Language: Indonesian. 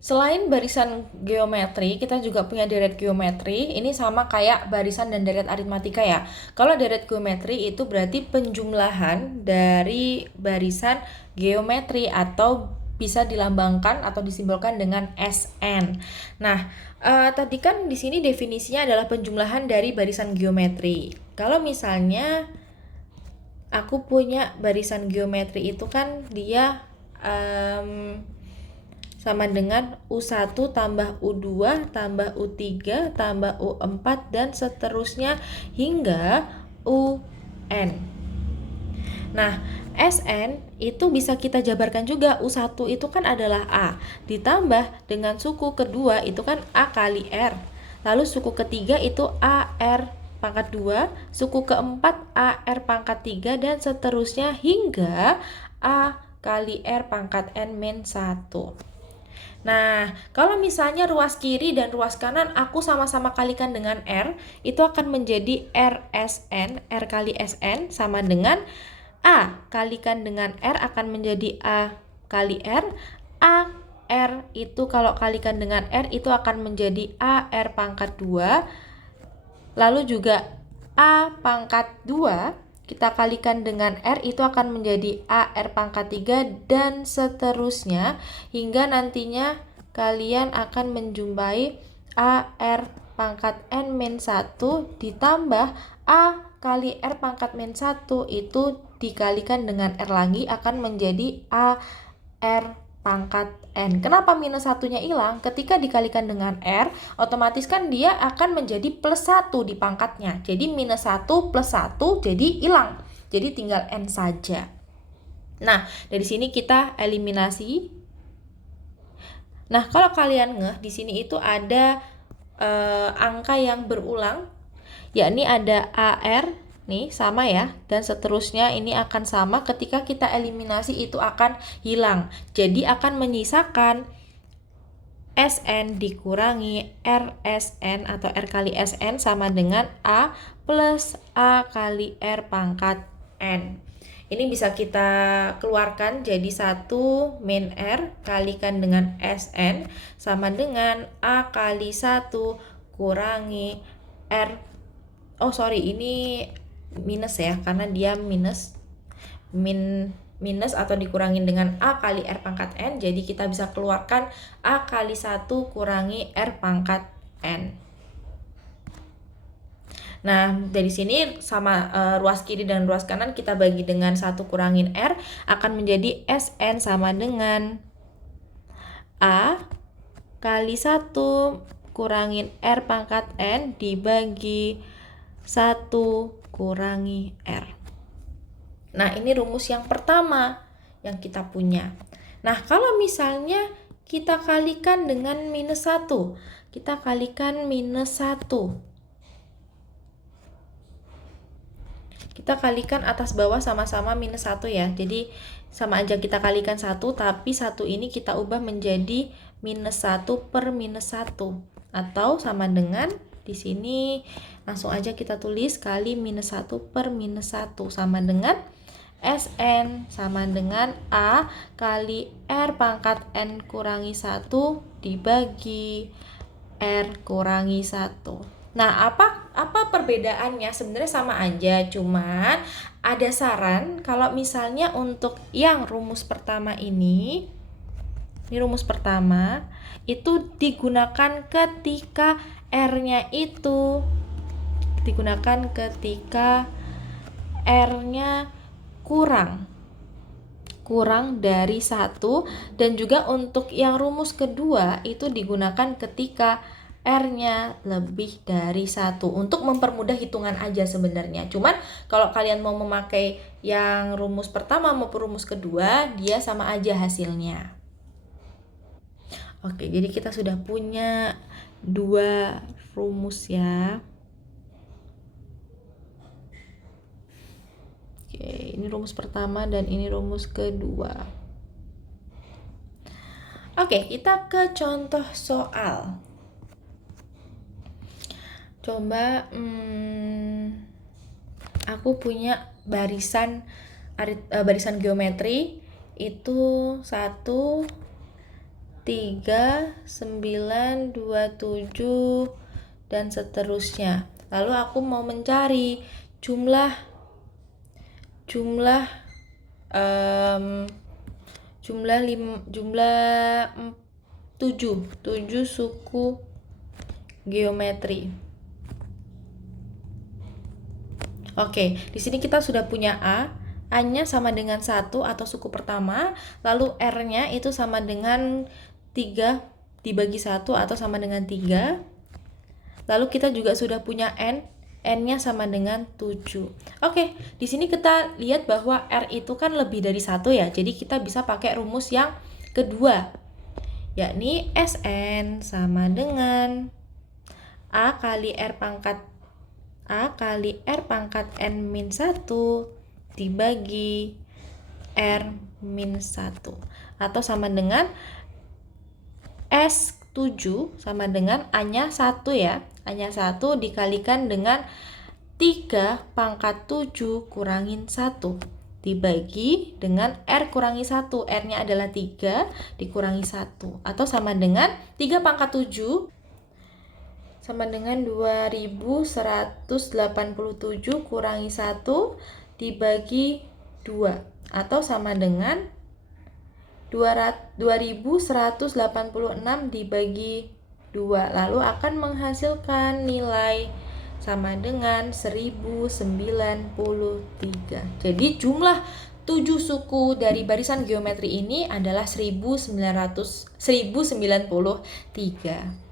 Selain barisan geometri, kita juga punya deret geometri. Ini sama kayak barisan dan deret aritmatika ya. Kalau deret geometri itu berarti penjumlahan dari barisan geometri atau bisa dilambangkan atau disimbolkan dengan SN. Nah, tadi kan di sini definisinya adalah penjumlahan dari barisan geometri. Kalau misalnya aku punya barisan geometri itu kan dia sama dengan U1 tambah U2 tambah U3 tambah U4 dan seterusnya hingga UN. Nah, SN itu bisa kita jabarkan juga. U1 itu kan adalah A, ditambah dengan suku kedua itu kan A kali R. Lalu suku ketiga itu AR pangkat 2, suku keempat AR pangkat 3 dan seterusnya hingga A kali R pangkat N min 1. Nah, kalau misalnya ruas kiri dan ruas kanan aku sama-sama kalikan dengan R, itu akan menjadi RSN, R kali SN sama dengan A kalikan dengan R akan menjadi A kali R. A R itu kalau kalikan dengan R itu akan menjadi AR pangkat 2. Lalu juga A pangkat 2 kita kalikan dengan R itu akan menjadi AR pangkat 3 dan seterusnya hingga nantinya kalian akan menjumpai AR pangkat N-1 ditambah A kali R pangkat -1 itu dikalikan dengan R lagi akan menjadi AR pangkat N. Kenapa minus satunya hilang? Ketika dikalikan dengan R, otomatis kan dia akan menjadi plus 1 di pangkatnya. Jadi minus 1 plus 1 jadi hilang. Jadi tinggal N saja. Nah, dari sini kita eliminasi. Nah, kalau kalian ngeh, di sini itu ada angka yang berulang, yakni ada AR, nih sama ya, dan seterusnya ini akan sama. Ketika kita eliminasi itu akan hilang. Jadi akan menyisakan SN dikurangi RSN atau R kali SN sama dengan A plus A kali R pangkat N. Ini bisa kita keluarkan jadi 1 min R kalikan dengan SN sama dengan A kali 1 kurangi R. Oh sorry, ini minus ya, karena dia minus atau dikurangin dengan A kali R pangkat N. Jadi kita bisa keluarkan A kali 1 kurangi R pangkat N. Nah, dari sini sama ruas kiri dan ruas kanan kita bagi dengan 1 kurangin R akan menjadi SN sama dengan A kali 1 kurangin R pangkat N dibagi 1 kurangi R. Nah, ini rumus yang pertama yang kita punya. Nah, kalau misalnya kita kalikan dengan minus 1, kita kalikan minus 1. Kita kalikan atas bawah sama-sama minus 1 ya. Jadi sama aja kita kalikan 1, tapi 1 ini kita ubah menjadi minus 1 per minus 1. Atau sama dengan di sini langsung aja kita tulis kali minus 1 per minus 1 sama dengan SN sama dengan A kali R pangkat N kurangi 1 dibagi R kurangi 1. Nah, apa perbedaannya? Sebenarnya sama aja, cuman ada saran kalau misalnya untuk yang rumus pertama ini rumus pertama itu digunakan ketika R-nya itu digunakan ketika R-nya kurang dari 1, dan juga untuk yang rumus kedua itu digunakan ketika R-nya lebih dari 1 untuk mempermudah hitungan aja sebenarnya. Cuman kalau kalian mau memakai yang rumus pertama maupun rumus kedua, dia sama aja hasilnya. Oke, jadi kita sudah punya 2 rumus ya. Oke, ini rumus pertama dan ini rumus kedua. Oke, kita ke contoh soal. Coba aku punya barisan geometri itu 1 3, 9, 27, dan seterusnya. Lalu aku mau mencari jumlah 7 suku geometri. Oke, di sini kita sudah punya A-nya sama dengan 1 atau suku pertama, lalu R-nya itu sama dengan 3 dibagi 1 atau sama dengan 3. Lalu kita juga sudah punya N-nya sama dengan 7. Oke, di sini kita lihat bahwa R itu kan lebih dari 1 ya, jadi kita bisa pakai rumus yang kedua, yakni Sn sama dengan A kali R pangkat N-1 dibagi R-1, atau sama dengan S7 sama dengan A-nya 1 ya. A-nya 1 dikalikan dengan 3 pangkat 7 kurangin 1 dibagi dengan R kurangi 1. R-nya adalah 3 dikurangi 1, atau sama dengan 3 pangkat 7 sama dengan 2187 kurangi 1 dibagi 2, atau sama dengan 2186 dibagi 2. Lalu akan menghasilkan nilai sama dengan 1093. Jadi jumlah 7 suku dari barisan geometri ini adalah 1093.